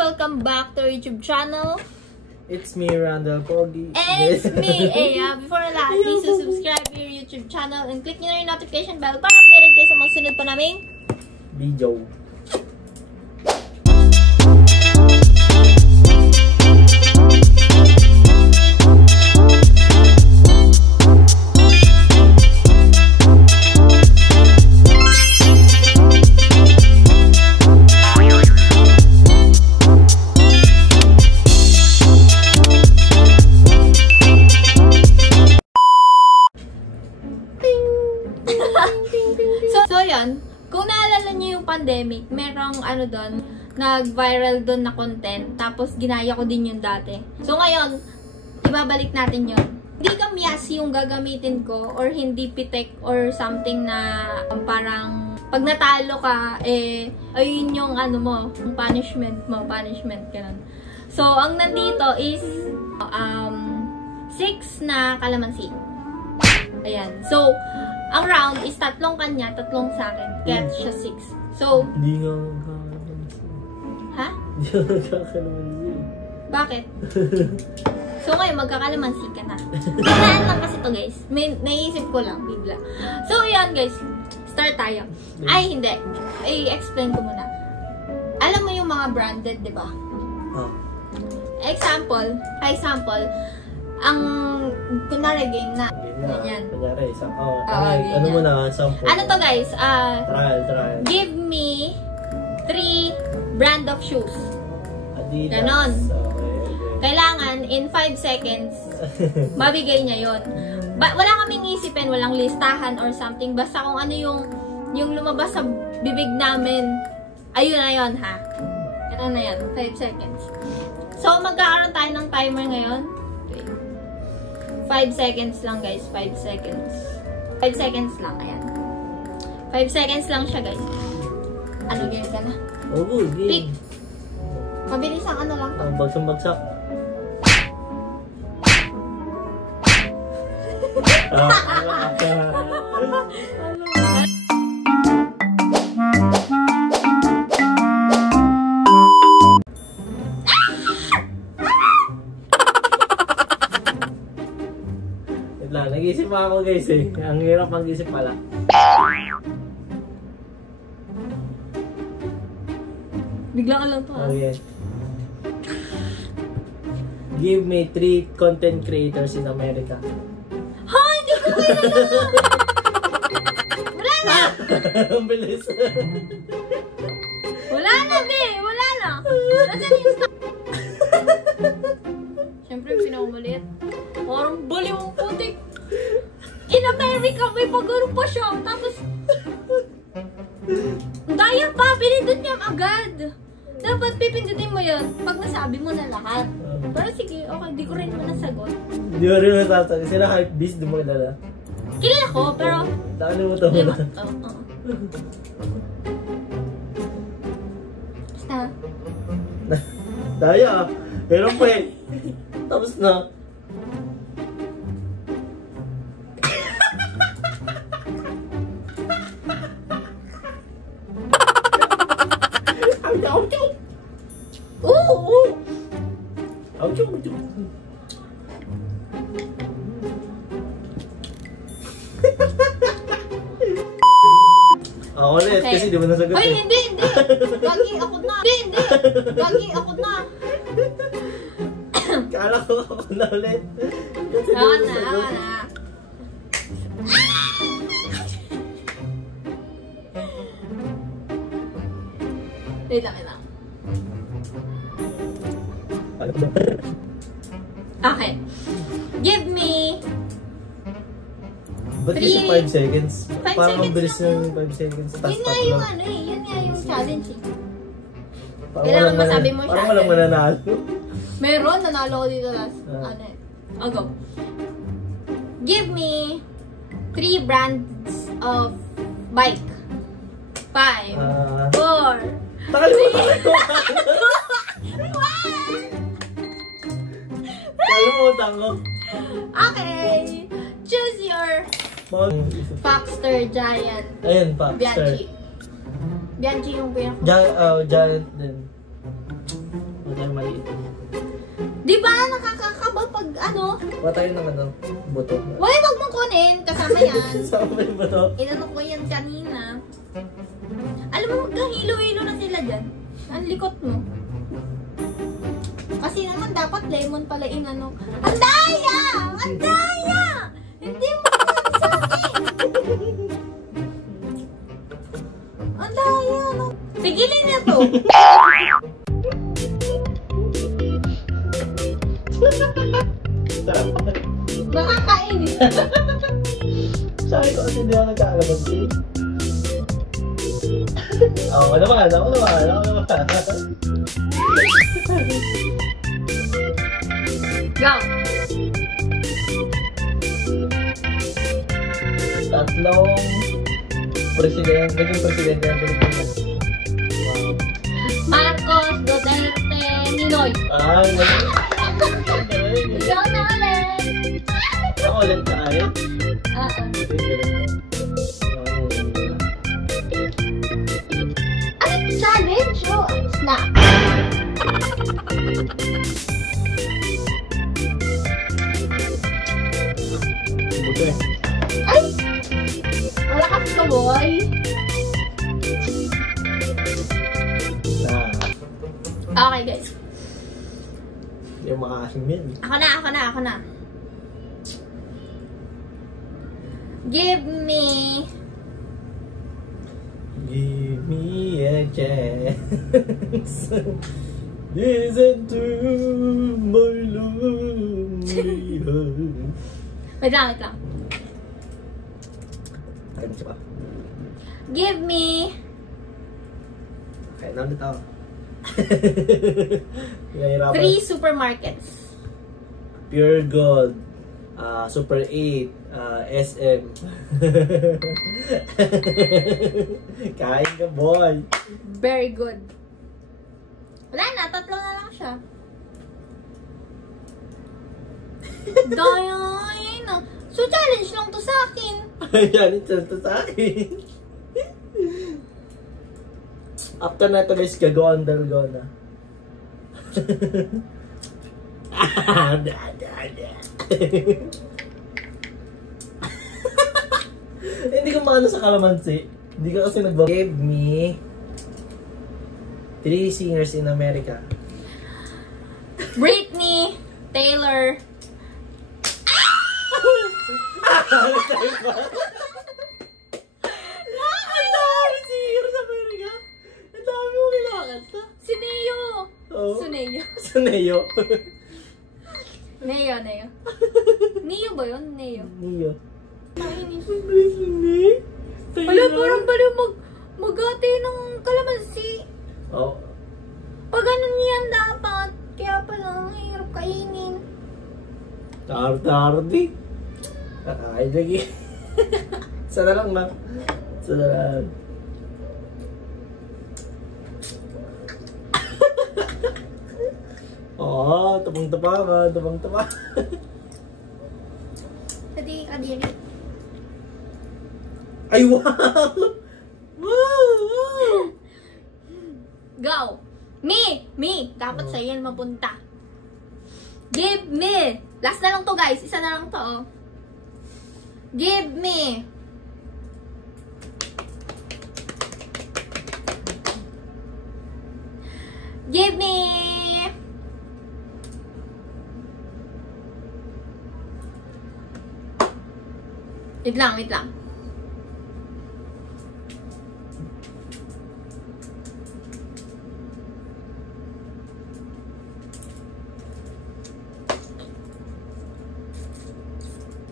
Welcome back to our YouTube channel. It's me, Randall Pogi. And it's me, Aya. Before na lahat, please subscribe to your YouTube channel and click nyo na yung notification bell para updated kayo sa mga sunod pa naming video. So yan, kung naalala niyo yung pandemic, merong ano doon, nag-viral doon na content, tapos ginaya ko din yun dati. So ngayon, ibabalik natin yun. Hindi kamyas yung gagamitin ko, or hindi pitek or something na parang pag natalo ka, ayun yung ano mo, yung punishment mo, punishment ganun. So, ang nandito is 6 na kalamansi. Ayan. So, ang round is 3 kanya, 3 sa akin. Kaya siya 6. So, Hindi nga magkakalamansi. Ha? Hindi nga magkakalamansi. Bakit? So, ngayon, magkakalamansi ka na. Biglaan lang kasi to guys. Naisip ko lang, bigla. So, yan guys. Start tayo. Ay, hindi. I-explain ko muna. Alam mo yung mga branded, di ba? Oh. Example, ang kunwari game na. Ganyan. Kunyari, ganyan. ano mo na, sample. Ano to guys? Trial. Give me 3 brand of shoes. Adidas. Ganon. Okay. Kailangan in 5 seconds mabigay niya yon. Wala kaming isipin, walang listahan or something. Basta kung ano yung lumabas sa bibig namin, ayun na yun ha. Ganun na yan, 5 seconds. So magkakaroon tayo ng timer ngayon. 5 seconds lang guys, 5 seconds. 5 seconds lang, ayan. 5 seconds lang siya guys. Ano, game ka na? Oh, good. Pick. Mabilis ang ano lang to. Bagsak. Nag-isip ako guys eh. Ang hirap mag-isip pala. Bigla ka lang to ha. Okay. Give me 3 content creators in America. Ha! Hindi ko kailangan! Wala na! Ang bilis. Wala na, be! Wala na! Nasaan yung stop? Siyempre, pinakamalit. Parang bali mong putik. In America, may pagano'n pa siya. Tapos, daya pa, pinindot niya agad. Dapat pipindutin mo yun pag nasabi mo na lahat. Pero sige, okay, di ko rin mo nasagot. Di mo rin natatag. Sila hype beast, di mo kilala. Kilala ko, pero... Dami mo ito mo na. Basta. Daya, meron pa eh. Tapos na. Ako ulit, Okay. kasi di mo nasagot Ay, eh. hindi. Gagi, ako na. Hindi. Gagi, ako na. Kala ko ako na ulit. Kasi di Ako mo na, nasagot. ako na. Wait lang. Ano ba? Okay. Give me... Ba't kasi 5 seconds? 5 Parang seconds ang bilis lang. ng 5 seconds. Tas Yun nga tatlo. yung ano eh. Yun nga yung challenge eh. Parang Kailangan walang masabi mo siya Parang walang agad. mananalo. Meron, nanalo ko dito last. Ah. Ano eh. I'll go. Give me 3 brands of bike. 5, 4, Kalimutan ko. Okay. Choose your Foxter Giant. Ayun, Foxter. Bianchi. Bianchi yung pinaka. Giant din. Di ba nakakakaba pag ano? Patayin ng ano, buto. Wala, wag mong kunin. Kasama yan. Saan ba yung buto? Inano ko yan kanina. Alam mo, magkahilo-hilo na sila dyan. Ang likot mo. Kasi naman dapat lemon pala inano. Ang daya! Ang daya! Hindi mo naman sa akin! Ang daya! No? Tigilin na to! Nakakainis. Sabi ko kasi hindi ako nagkakalaban siya. Ako naman. Go! Tatlong naging presidente ng Pilipinas. Wow. Marcos, Duterte, Ninoy. Ay, Ikaw na ulit. ako ulit tayo. Ay, challenge! Oh, snap! Buto eh. Ay! Wala kasi ka, boy. Okay, guys. Hindi yung makakasingin. Ako na. Give me a chance. Listen to my lonely heart. Wait lang. Ayun siya pa. Give me Kaya na ulit ako. Nahihirapan. 3 supermarkets. Pure Gold, Super 8, SM. Kain ka, boy. Very good. Wala na, 3 na lang siya. Daya, ayun na. So, challenge lang to sa akin. Ayan, ito sa akin. After na ito guys, gagawin dalgona. Hindi ko maano sa kalamansi. Hindi ka kasi Give me 3 singers in America. Britney, Taylor. Si Neo. Oh. Suneo. Suneo. Neo. Neo ba yun? Neo. Neo. Mainis. Britney. Wala, parang baliw magate ng kalamansi. Oh. Pag ganun yan dapat. Kaya pala, ang hirap kainin. Tardi. Ay, lagi. Sana lang. Sana lang. Oh, tabang-taba. Kadiri, kadiri. Ay, wow! Wow! Go! Me! Dapat sa'yo yan mapunta. Give me! Last na lang to, guys. Isa na lang to, oh. Give me! Give me! Wait lang.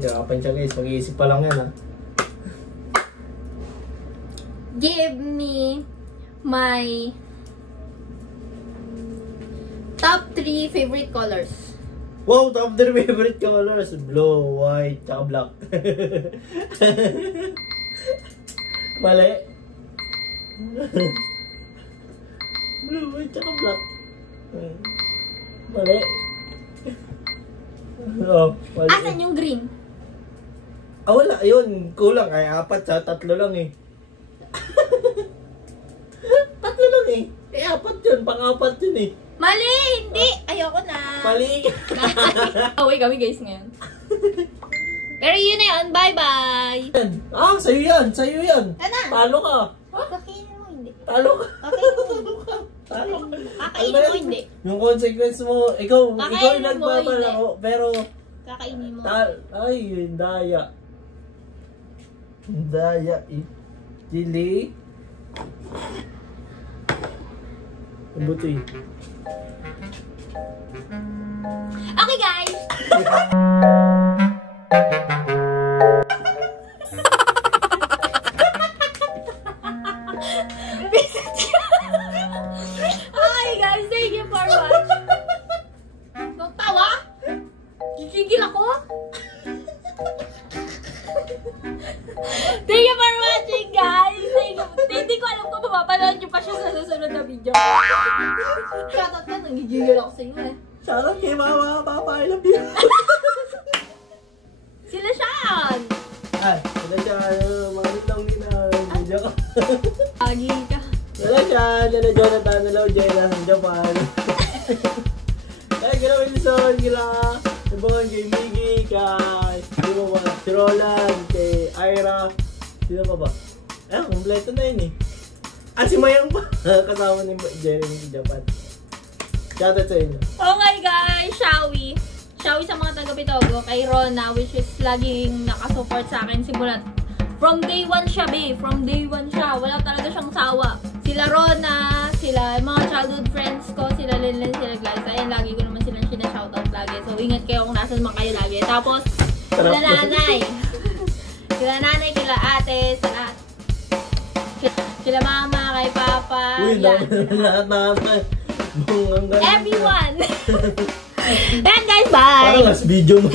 Yakapan siya guys, mag-iisip pa lang yan ha. Give me my top 3 favorite colors. Wow, top 3 favorite colors. Blue, white, tsaka black. Mali. Blue, white, tsaka black. Mali. Oh, mali. Asan yung green? Ah, wala. Ayun, kulang. Ay, 4 sa 3 lang eh. 3 lang eh. Eh, 4 yun. Pang-4 yun eh. Mali! Hindi! Ayoko na. Mali! Away kami guys ngayon. Pero yun na yun. Bye-bye! Sa'yo yan! Sa'yo yan! Ano? Talo ka! Kakainin mo hindi. Talo ka! Kakainin mo. Talo ka! Kakainin mo hindi. Yung consequence mo, ikaw Kakainin yung mo, nagpapalako, pero... Kakainin mo. Ay, yung daya. Yung daya, Chili. Ang buti. Okay guys! Okay guys, thank you for watching. Nung tawa? Gigigil ako? Thank you for watching guys! Hindi ko alam kung mapapanood nyo pa siya sa susunod na video. Shoutout ka, nanggigigil ako sa iyo eh. Shoutout kay mama, papa, I love you. Sila Sean! Wala siya, mga nitong video ko. Lagi ka. Wala siya, Lala Jonathan, hello Jayla sa Japan. Ay, gila Wilson, gila. Ibon kay Miggy, kay si Roland, kay Ira. Sino pa ba? Kompleto na yun eh. Si Mayang pa. Kasama ni Jeremy sa Japan. Shoutout sa inyo. Okay guys, Shawi sa mga taga-Bitogo, kay Rona, which is laging nakasupport sa akin simula. From day 1 siya, babe. From day 1 siya. Wala talaga siyang sawa. Sila Rona, sila mga childhood friends ko, sila Linlin, sila Glyza. Ayan, lagi ko naman silang shoutout lagi. So, ingat kayo kung nasan man kayo lagi. Tapos, sila nanay. Sila nanay, kila ate, sa lahat. Sila mama, kay papa. Uy, yan. lahat. Everyone! Then guys, bye! Parang last video mo.